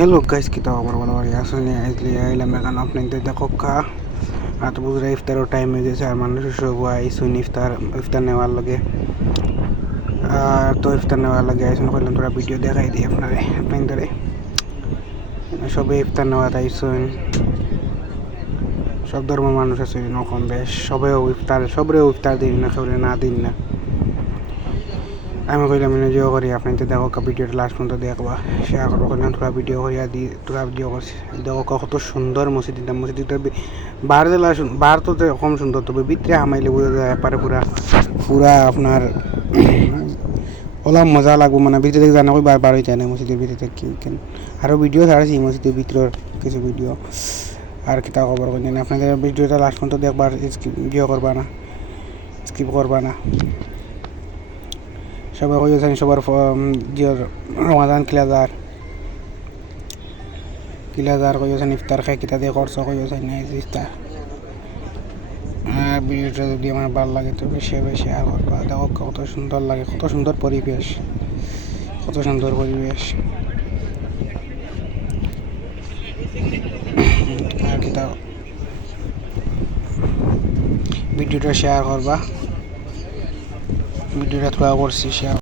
Hello guys কি তাও আমার বড় বাড়ি? আসলে আইসলি, আইলাম এখন। আপনাদের দেখো কা আর তো বুঝলে ইফতারের টাইম হয়ে গেছে, আর মানুষ সব আইসুন ইফতার ইফতার নেওয়ার লগে। আর তো ইফতার নেওয়ার লগে আইসুন করলাম তোরা ভিডিও দেখাই দিই আপনারে আপনাদের সবে ইফতার নেওয়াত আইসুন। সব ধর্মের মানুষ আছে নকম বেশ। সবেও ইফতার, সবরেও ইফতার দিন না কেউ না দিন না। আমি কইলাম এনে করি, আপনি তো দেখো ভিডিওটা লাস্ট পর্যন্ত দেখবা শেয়ার করব, কইলাম, তোরা ভিডিও করিয়া দি, তোরা ভিডিও করছি দেখো কত সুন্দর মসজিদটা মসজিদটা বার জেলা বার তো কম সুন্দর, তবে ভিতরে হামাইলে বোঝা যায় পারে পুরা পুরা আপনার ওলা মজা লাগবো মানে ভিতরে জানা কই বার বার হয়ে যায় না, মসজিদের ভিতরে কি, কেন? আরও ভিডিও ছাড়াছি, মসজিদের ভিতরের কিছু ভিডিও আর কিতা খবর করেন আপনাদের ভিডিওটা লাস্ট পর্যন্ত দেখবার ইয়ে করবা না স্কিপ করবা না। সবাই হয়েছেন সবার রমাদান কিলাদার। কিলাদার কইছেন ইফতার খাই কিতা দিয়ে করছ কইছেন ইফতার। আর ভিডিওটা যদি আমার ভালো লাগে তো বেশি বেশি আর করবা। দেখো কত সুন্দর লাগে, কত সুন্দর পরিবেশ। কত সুন্দর পরিবেশ। আর কিতা? ভিডিওটা শেয়ার করবা। ভিডিওটা থোয়া করছি শেয়ার